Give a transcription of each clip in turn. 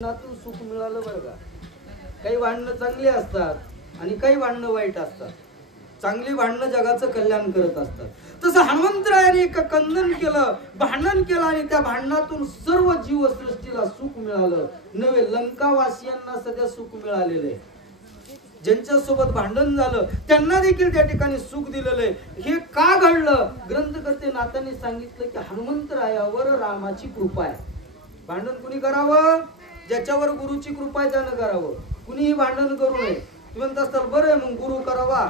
भांडणातून सुख मिळालं बरं का. काही भांडणं चांगली असतात आणि काही भांडणं वाईट असतात. चांगली भांडणं जगाचं कल्याण करत असतात. तसं हनुमंतरायाने एक कंदन केलं, भांडण केलं आणि त्या भांडणातून सर्व जीवसृष्टीला सुख मिळालं. नवे लंकावासियांना सध्या सुख मिळालेलं आहे. ज्यांच्या सोबत भांडण झालं त्यांना देखील त्या ठिकाणी सुख दिलेलं आहे. हे का घडलं? ग्रंथकर्ते नाथांनी सांगितलं की हनुमंतरायावर रामाची कृपा आहे. भांडण कुणी करावं? ज्याच्यावर गुरुची कृपा आहे त्यानं करावं. कुणीही भांडण करू नये. म्हणत असतात बरं मग गुरु करावा,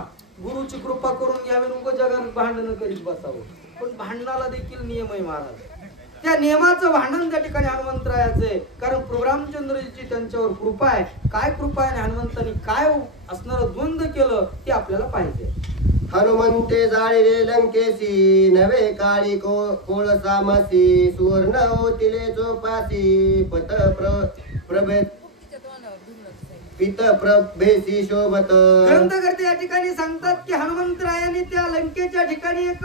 गुरुची कृपा करून घ्यावी, उभं जगात भांडण करीत बसावं. पण भांडणाला देखील नियम आहे महाराज. त्या नियमाचं भांडण त्या ठिकाणी हनुमंतरायाचं आहे. कारण प्रभू रामचंद्रजीची त्यांच्यावर कृपा आहे. काय कृपा आहे? हनुमंतांनी काय असणारं द्वंद्व केलं ते आपल्याला पाहिजे. हनुमंते जाळिले लंकेशी, नवे काळी कोळसामासी, सुवर्ण होतिले चोपासी, पित प्रभेसी शोभत. ग्रंथकर्ते या ठिकाणी सांगतात की हनुमंतरायाने त्या लंकेच्या ठिकाणी एक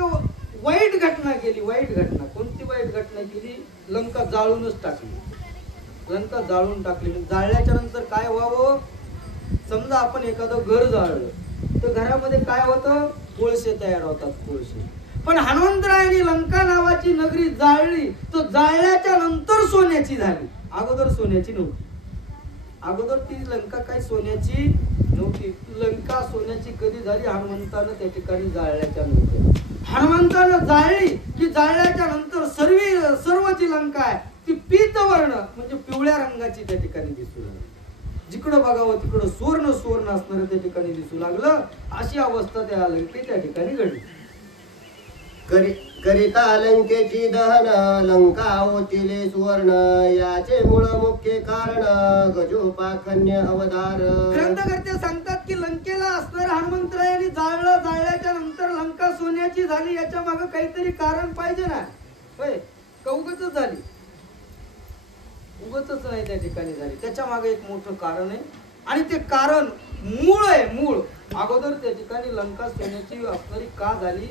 वाईट घटना केली. वाईट घटना कोणती? वाईट घटना केली? लंका जाळूनच टाकली. लंका जाळून टाकली. जाळल्याच्या नंतर काय व्हावं? समजा आपण एखादं घर जाळलं तर घरामध्ये काय होतं? कोळसे तयार होतात. कोळसे. पण हनुमंतरायाने लंका नावाची नगरी जाळली तर जाळल्याच्या नंतर सोन्याची झाली. अगोदर सोन्याची नव्हती. अगोदर ती लंका काही सोन्याची नव्हती. लंका सोन्याची कधी झाली? हनुमंतानं त्या ठिकाणी जाळल्याच्या नंतर. हनुमंतानं जाळली की जाळल्याच्या नंतर सर्व जी लंका आहे ती पीतवर्ण म्हणजे पिवळ्या रंगाची त्या ठिकाणी दिसू लागली. जिकडं बघावं तिकडं सुवर्ण सुवर्ण असणारं त्या ठिकाणी दिसू लागलं. अशी अवस्था त्या लंकेच्या ठिकाणी घडली. करिता लंकेची दहन, लंका होतिले सुवर्ण, याचे मूळ मुख्य कारण गजोपाखन्य अवतार. ग्रंथकर्ते सांगतात की लंकेला असणाऱ्या हनुमंतरायाने जाळल्याच्या नंतर लंका सोन्याची झाली. याच्या मागे काहीतरी कारण पाहिजे ना. होय का उगाचच झाली? उगाचच नाही त्या ठिकाणी झाली. त्याच्या मागे एक मोठं कारण आहे आणि ते कारण मूळ आहे. मूळ अगोदर त्या ठिकाणी लंका सोन्याची असणारी का झाली?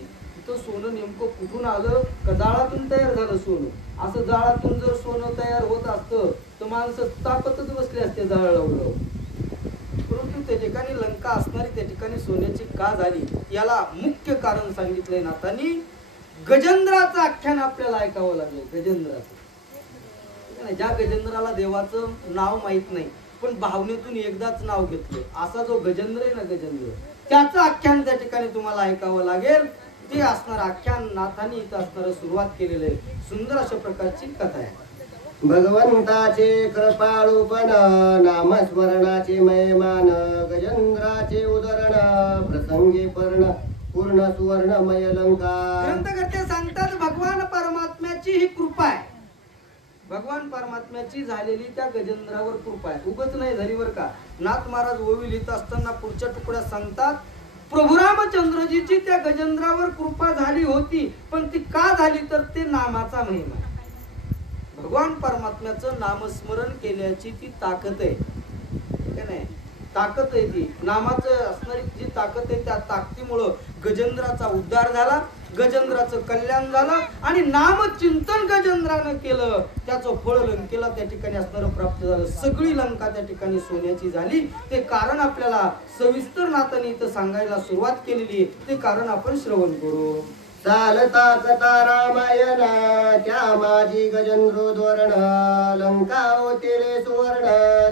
तो सोनं नेमकं कुठून आलं? का जाळातून तयार झालं सोनं? असं जाळातून जर सोनं तयार होत असतं तर माणसं तापतच बसले असते जाळ लावलं. परंतु त्या ठिकाणी लंका असणारी त्या ठिकाणी सोन्याची का झाली याला मुख्य कारण सांगितलंय नाथांनी. गजेंद्राचं आख्यान आपल्याला ऐकावं लागेल. गजेंद्राचं. ज्या गजेंद्राला देवाचं नाव माहित नाही पण भावनेतून एकदाच नाव घेतलं असा जो गजेंद्र आहे ना, गजेंद्र, त्याचं आख्यान त्या ठिकाणी तुम्हाला ऐकावं लागेल. ते असणार आख्यान नाथांनी इथं असणार सुरुवात केलेलं आहे. सुंदर अशा प्रकारची कथा आहे. भगवंताचे कृपाळूपण, नामस्मरणाचे महिमान, गजेंद्राचे उदरण, प्रसंगी पूर्ण सुवर्णमय लंका. ग्रंथकर्ते सांगतात भगवान परमात्म्याची ही कृपा आहे. भगवान परमात्म्याची झालेली त्या गजेंद्रावर कृपा आहे. उगच नाही झाली बरं का. नाथ महाराज ओवी लिहित असताना पुढच्या तुकड्यात सांगतात प्रभू रामचंद्रजीची त्या गजेंद्रावर कृपा झाली होती. पण ती का झाली? तर ते नामाचा महिमा. भगवान परमात्म्याचं नामस्मरण केल्याची ती ताकद आहे. नाही ताकद आहे ती. नामाचं असणारी जी ताकद आहे त्या ताकदीमुळं गजेंद्राचा उद्धार झाला, गजेंद्राचं कल्याण झालं आणि नामचिंतन गजेंद्रानं केलं त्याचं फळ लंकेला त्या ठिकाणी असणारं प्राप्त झालं. सगळी लंका त्या ठिकाणी सोन्याची झाली. ते कारण आपल्याला सविस्तर नाथांनी इथं सांगायला सुरुवात केलेली. ते कारण आपण श्रवण करू. चालता कथा रामायण, त्या माझी गजेंद्रोधोरण, लंका होतिले सुवर्ण,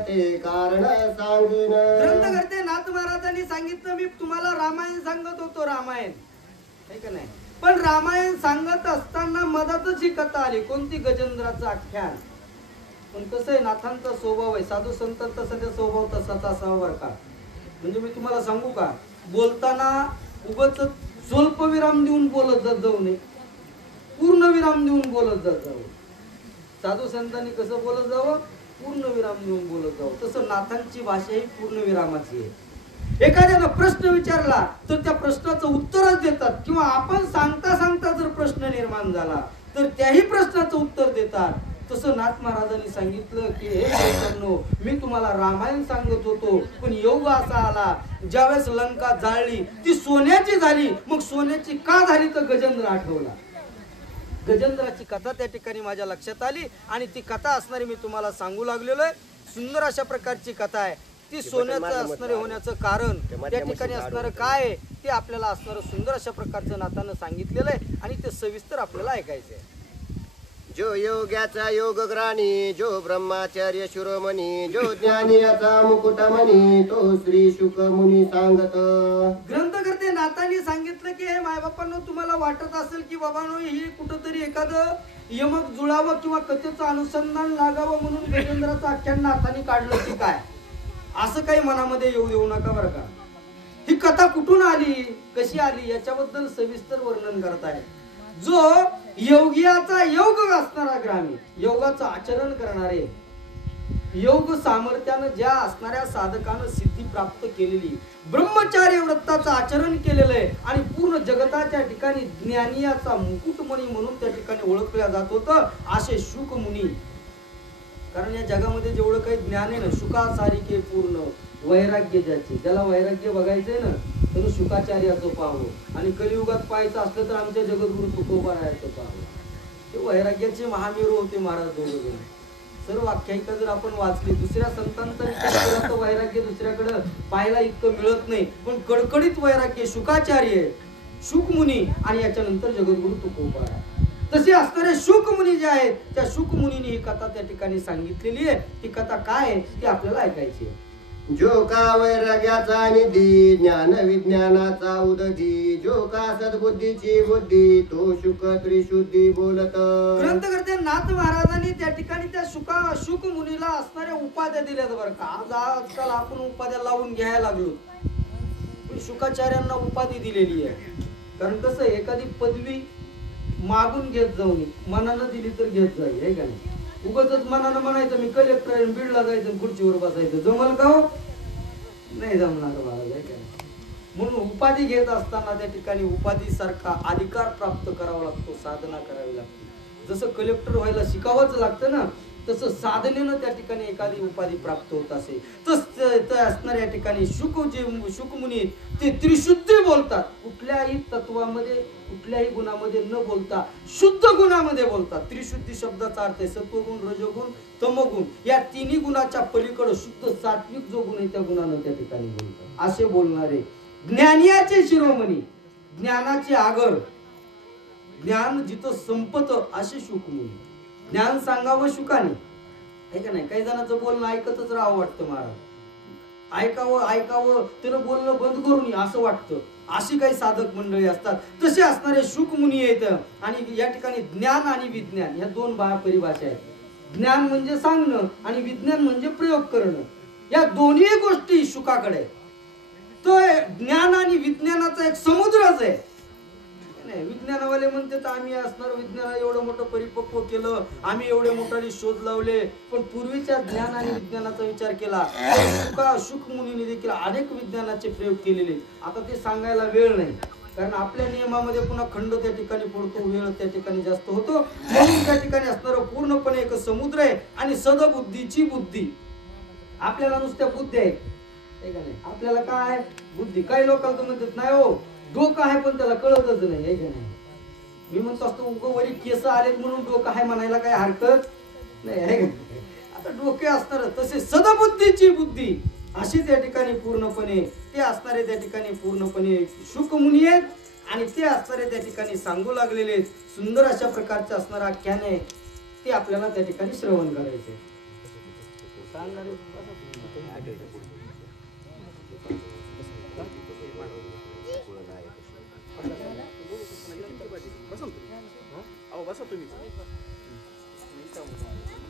ते कारण सांगेन. ग्रंथकर्ते नाथ महाराजांनी सांगितलं मी तुम्हाला रामायण सांगत होतो. रामायण आहे का नाही? पण रामायण सांगत असताना मधातच ही कथा आली. कोणती? गजेंद्राचं आख्यान. पण कसं आहे नाथांचा स्वभाव आहे. साधू संतांचा सध्या स्वभाव तसाच असावा बरं का. म्हणजे मी तुम्हाला सांगू का, बोलताना उगाच स्वल्प विराम देऊन बोलत जात जाऊ नये, पूर्ण विराम देऊन बोलत जात जावं. साधू संतांनी कसं बोलत जावं? पूर्ण विराम देऊन बोलत जावं. तसं नाथांची भाषा ही पूर्ण विरामाची आहे. एखाद्यानं प्रश्न विचारला तर त्या प्रश्नाचं उत्तरच देतात. किंवा आपण सांगता सांगता जर प्रश्न निर्माण झाला तर त्याही प्रश्नाचं उत्तर देतात. तसं नाथ महाराजांनी सांगितलं की हे मित्रांनो, मी तुम्हाला रामायण सांगत होतो पण योग असा आला ज्यावेळेस लंका जाळली ती सोन्याची झाली. मग सोन्याची का झाली? तर गजेंद्र आठवला. गजेंद्राची कथा त्या ठिकाणी माझ्या लक्षात आली आणि ती कथा असणारी मी तुम्हाला सांगू लागलेलो आहे. सुंदर अशा प्रकारची कथा आहे. ती सोन्याचं असणारे होण्याचं कारण त्या ठिकाणी असणारं काय आहे ते आपल्याला असणारं सुंदर अशा प्रकारचं नातानं सांगितलेलं आहे आणि ते सविस्तर आपल्याला ऐकायचं आहे. जो योग्याचा योग ग्राणी, जो ब्रह्माचार्य शिरोमणी, जो ज्ञानी याचा मुकुटमणी, तो श्री शुक मुनी सांगत. ग्रंथकर्ते नाथांनी सांगितलं की हे मायबापांनो, तुम्हाला वाटत असेल की बाबांनो ही कुठंतरी एखादं यमक जुळावं किंवा कथेचं अनुसंधान लागावं म्हणून गजेंद्राचं आख्यान नाथांनी काढलं की काय, असं काही मनामध्ये येऊ देऊ नका बरं का. ही कथा कुठून आली, कशी आली याच्याबद्दल सविस्तर वर्णन करताय. जो योगियाचा योग असणारा ग्रामी, योगाचं आचरण करणारे, योग सामर्थ्यानं ज्या असणाऱ्या साधकानं सिद्धी प्राप्त केलेली, ब्रह्मचार्य व्रताचं आचरण केलेलं आहे आणि पूर्ण जगताच्या ठिकाणी ज्ञानियाचा मुकुटमणी म्हणून त्या ठिकाणी ओळखल्या जात होतं असे शुक मुनी. कारण या जगामध्ये जेवढं काही ज्ञान आहे ना, शुकासारिके पूर्ण वैराग्य ज्याचे, ज्याला वैराग्य बघायचंय ना तर शुकाचार्याचं पाहावं, आणि कलियुगात पाहायचं असलं तर आमच्या जगद्गुरु तुकोबारायाचं पाहावं. ते वैराग्याचे महामेरू होते महाराज दोघं. सर्व आख्यायिका जर आपण वाचली, दुसऱ्या संतांचा विचार केला तर वैराग्य दुसऱ्याकडे पाहायला इतकं मिळत नाही, पण कडकडीत वैराग्य शुकाचार्य, शुकमुनी आणि याच्यानंतर जगद्गुरु तुकोबाराय. तसे असणारे शुकमुनी जे आहेत त्या शुकमुनीने ही कथा त्या ठिकाणी सांगितलेली आहे. ती कथा काय आहे ती आपल्याला ऐकायची आहे. जो का वैराग्याचा निधी, ज्ञान विज्ञानाचा उदधी, जो का सद्बुद्धीची बुद्धी, तो शुक त्रिशुद्धी बोलत. ग्रंथकर्ते नाथ महाराजांनी त्या ठिकाणी त्या शुक मुनीला असणाऱ्या उपाध्या दिल्यात बरं का. आजकाल आपण उपाध्या लावून घ्यायला लागलो, पण शुकाचार्यांना उपाधी दिलेली आहे. कारण कसं, एखादी पदवी मागून घेत जाऊ नये, मनानं दिली तर घेत जाईल, हे का नाही. उगाचच मनानं म्हणायचं मी कलेक्टर आहे, बीडला जायचं, खुर्चीवर बसायचं, जमल का हो? नाही जमणार बाळा, हे का नाही. म्हणून उपाधी घेत असताना त्या ठिकाणी उपाधी सारखा अधिकार प्राप्त करावा लागतो, साधना करावी लागते. जसं कलेक्टर व्हायला शिकावंच लागतं ना, तसं साधनेनं त्या ठिकाणी एखादी उपाधी प्राप्त होत असे. तसं असणाऱ्या ठिकाणी शुकमुनी ते त्रिशुद्धी बोलतात. कुठल्याही तत्वामध्ये कुठल्याही गुणामध्ये न बोलता शुद्ध गुणामध्ये बोलतात. त्रिशुद्धी शब्दाचा अर्थ आहे सत्वगुण, रजोगुण, तमोगुण या तिन्ही गुणाच्या पलीकडे शुद्ध सात्विक जो गुण आहे त्या गुणानं त्या ठिकाणी बोलतात. असे बोलणारे ज्ञानियाचे शिरोमणी, ज्ञानाचे आगर, ज्ञान जिथं संपत असे शुकमुनी. ज्ञान सांगावं शुकाने, आहे का नाही. काही जणांचं बोलणं ऐकतच राहावं वाटतं महाराज, ऐकावं त्यानं बोलणं बंद करू नये असं वाटतं. अशी काही साधक मंडळी असतात. तसे असणारे शुकमुनी आहेत. आणि या ठिकाणी ज्ञान आणि विज्ञान या दोन परिभाषा आहेत. ज्ञान म्हणजे सांगणं आणि विज्ञान म्हणजे प्रयोग करणं. या दोन्ही गोष्टी शुकाकडे. तो ज्ञान आणि विज्ञानाचा एक समुद्रच आहे. विज्ञानवाले म्हणतात आम्ही असणार विज्ञान एवढं मोठं परिपक्व केलं, आम्ही एवढे मोठे शोध लावले, पण पूर्वीच्या ज्ञान आणि विज्ञानाचा विचार केला शुकमुनीने देखील अनेक विज्ञानाचे प्रयोग केलेले. आता ते सांगायला वेळ नाही, कारण आपल्या नियमामध्ये पुन्हा खंड त्या ठिकाणी पडतो, वेळ त्या ठिकाणी जास्त होतो. म्हणून त्या ठिकाणी असणारं पूर्णपणे एक समुद्र आहे. आणि सदबुद्धीची बुद्धी, आपल्याला नुसत्या बुद्धी आहेत, आपल्याला काय बुद्धी. काही लोकांना म्हणतात नाही हो डोकं आहे पण त्याला कळतच नाही, आहे का नाही. मी म्हणतो असतो उगं वरी केस आलेत म्हणून डोकं आहे म्हणायला काही हरकत नाही, आहे का. आता डोके असणार तसे सदबुद्धीची बुद्धी अशी त्या ठिकाणी पूर्णपणे ते असणारे त्या ठिकाणी पूर्णपणे शुकमुनी आहेत. आणि ते असणारे त्या ठिकाणी सांगू लागलेले सुंदर अशा प्रकारचे असणारे आख्यान आहे ते आपल्याला त्या ठिकाणी श्रवण करायचे. बसा तुम्ही.